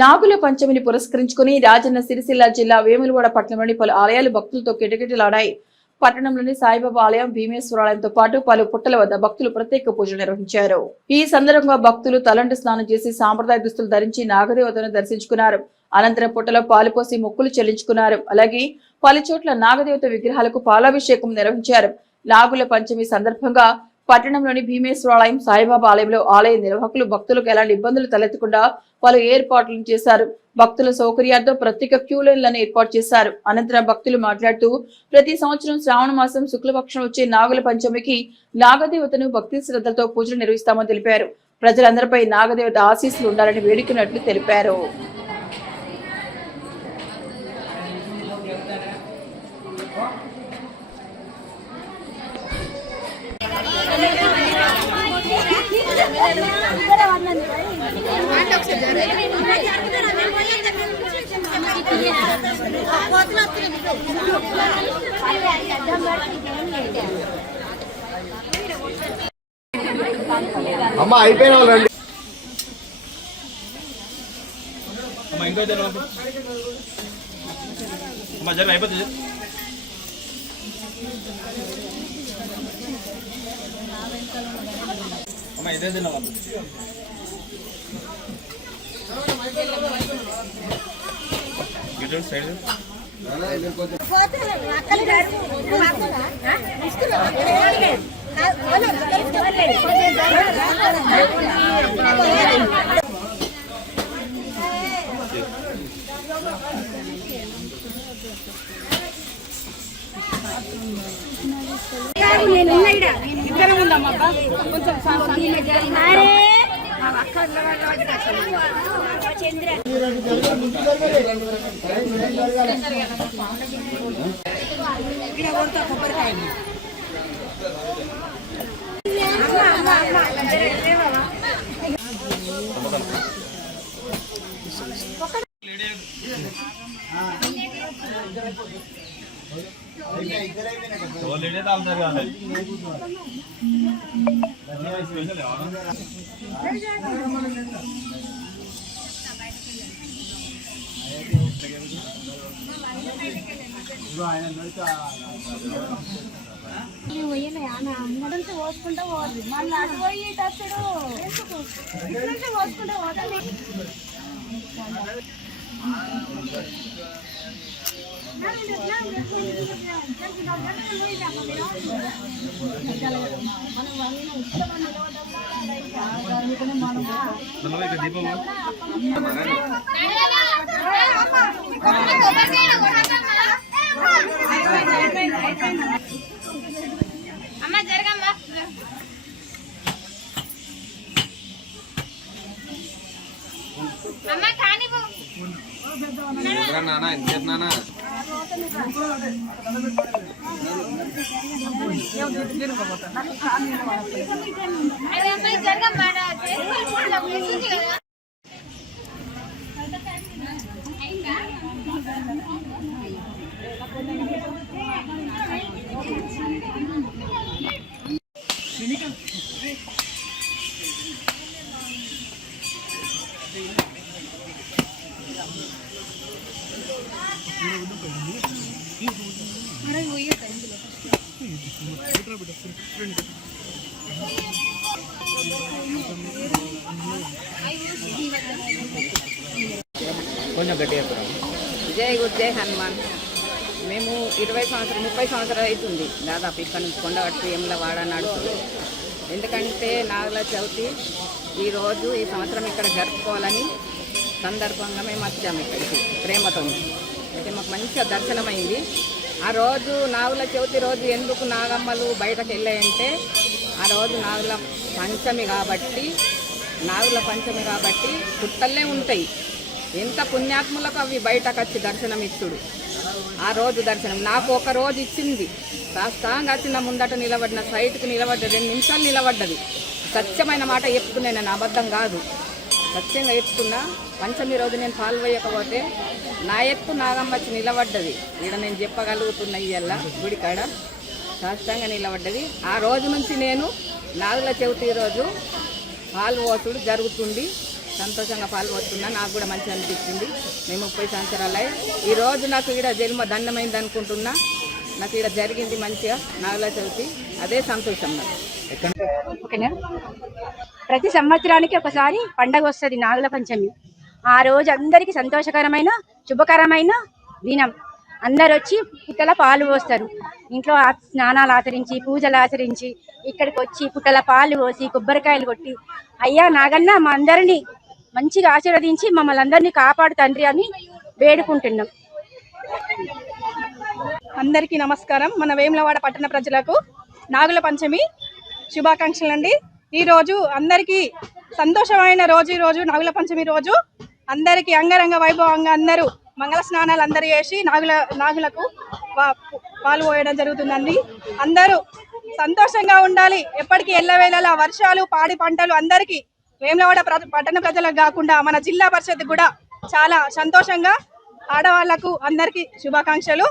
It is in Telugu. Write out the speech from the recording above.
నాగుల పంచమిని పురస్కరించుకుని రాజన్న సిరిసిల్ల జిల్లా వేములవాడ పట్టణంలోని పలు ఆలయాలు భక్తులతో కిటకిటలాడాయి. పట్టణంలోని సాయిబాబా ఆలయం, భీమేశ్వరాలయంతో పాటు పలు పుట్టల వద్ద భక్తులు ప్రత్యేక పూజలు నిర్వహించారు. ఈ సందర్భంగా భక్తులు తలంటి స్నానం చేసి సాంప్రదాయ దుస్తులు ధరించి నాగదేవతను దర్శించుకున్నారు. అనంతరం పుట్టలో పాలు పోసి మొక్కులు చెల్లించుకున్నారు. అలాగే పలు చోట్ల నాగదేవత విగ్రహాలకు పాలాభిషేకం నిర్వహించారు. నాగుల పంచమి సందర్భంగా పట్టణంలోని భీమేశ్వరాలయం, సాయిబాబా ఆలయంలో ఆలయ నిర్వాహకులు భక్తులకు ఎలాంటి ఇబ్బందులు తలెత్తకుండా పలు ఏర్పాట్లను చేశారు. భక్తుల సౌకర్యార్థం ప్రత్యేక క్యూ లైన్లను ఏర్పాటు చేశారు. అనంతరం భక్తులు మాట్లాడుతూ ప్రతి సంవత్సరం శ్రావణ మాసం శుక్లపక్షం వచ్చే నాగుల పంచమికి నాగదేవతను భక్తి శ్రద్ధలతో పూజలు నిర్వహిస్తామని తెలిపారు. ప్రజలందరిపై నాగదేవత ఆశీస్సులు ఉండాలని వేడుకున్నట్లు తెలిపారు. అమ్మా అయిపోయినా రండి. అమ్మా ఇంకో జర అమ్మా జర అయిపోతుంది. అమ్మా ఇదే తిన్నావా? సైడ్ ఇద్దరం ఉందమ్మా కొంచెం కొబ్బరికాయ పోసుకుంటా పోదు మళ్ళీ అటు పోయి తప్పుడు పోసుకుంటా పోతుంది. అమ్మ జరగమ్మా అమ్మ కానీ నానా ఇంకేం నానా అదే అమ్మాయి జరగమ్మా కదా జై గురు జై హనుమాన్. మేము 20 సంవత్సరాలు 30 సంవత్సరాలు అవుతుంది దాదాపు ఇక్కడ నుంచి కొండగట్టు వేములవాడ నడుస్తుంది. ఎందుకంటే నాగుల చవితి ఈరోజు ఈ సంవత్సరం ఇక్కడ జరుపుకోవాలని సందర్భంగా మేము వచ్చాము ఇక్కడికి ప్రేమతో. అయితే మాకు మంచిగా దర్శనమైంది. ఆ రోజు నాగుల చవితి రోజు ఎందుకు నాగమ్మలు బయటకు వెళ్ళాయంటే ఆ రోజు నాగుల పంచమి కాబట్టి పుట్టల్లే ఉంటాయి. ఎంత పుణ్యాత్ములకు అవి బయటకు వచ్చి దర్శనం ఇచ్చుడు. ఆ రోజు దర్శనం నాకు ఒక రోజు ఇచ్చింది. శాస్త్రంగా వచ్చిన ముందట నిలబడిన సైట్కి నిలబడ్డ 2 నిమిషాలు నిలబడ్డది. సత్యమైన మాట చెప్తున్నాను, నేను అబద్ధం కాదు, సత్యంగా చెప్తున్నా. పంచమి రోజు నేను పాలు వేయకపోతే నా ఎత్తు నాగమ్మ వచ్చి నిలబడ్డది. ఇక్కడ నేను చెప్పగలుగుతున్నా ఇయ్యల్ల గుడికాడ శాస్త్రంగా నిలబడ్డది. ఆ రోజు నుంచి నేను నాగుల చవితి రోజు పాలు పోసుడు జరుగుతుంది. సంతోషంగా పాల్గొతున్నా. నాకు కూడా మంచిగా అనిపించింది. మేము 30 సంవత్సరాలు ఈ రోజు నాకు ఇక్కడ జన్మ దండమైంది అనుకుంటున్నా. నాకు ఇక్కడ జరిగింది మంచిగా నాగుల చవితి, అదే సంతోషం నాకు. ఓకేనా. ప్రతి సంవత్సరానికి ఒకసారి పండగ వస్తుంది నాగుల పంచమి. ఆ రోజు అందరికీ సంతోషకరమైన శుభకరమైన దినం. అందరు వచ్చి పుట్టల పాలు పోస్తారు. ఇంట్లో స్నానాలు ఆచరించి పూజలు ఆచరించి ఇక్కడికి వచ్చి పుట్టల పాలు పోసి కొబ్బరికాయలు కొట్టి, అయ్యా నాగన్న మా అందరినీ మంచిగా ఆశీర్వదించి మమ్మల్ని అందరినీ కాపాడు తండ్రి అని వేడుకుంటున్నాం. అందరికీ నమస్కారం. మన వేములవాడ పట్టణ ప్రజలకు నాగుల పంచమి శుభాకాంక్షలు అండి. ఈరోజు అందరికీ సంతోషమైన రోజు. ఈరోజు నాగుల పంచమి రోజు అందరికీ అంగరంగ వైభవంగా అందరూ మంగళ స్నానాలు అందరూ చేసి నాగులకు పాలు పోయడం జరుగుతుందండి. అందరూ సంతోషంగా ఉండాలి. ఎప్పటికీ ఎల్లవేళలా వర్షాలు పాడి పంటలు అందరికీ వేములవాడ పట్టణ ప్రజలకు కాకుండా మన జిల్లా పరిషత్ కూడా చాలా సంతోషంగా ఆడవాళ్లకు అందరికీ శుభాకాంక్షలు.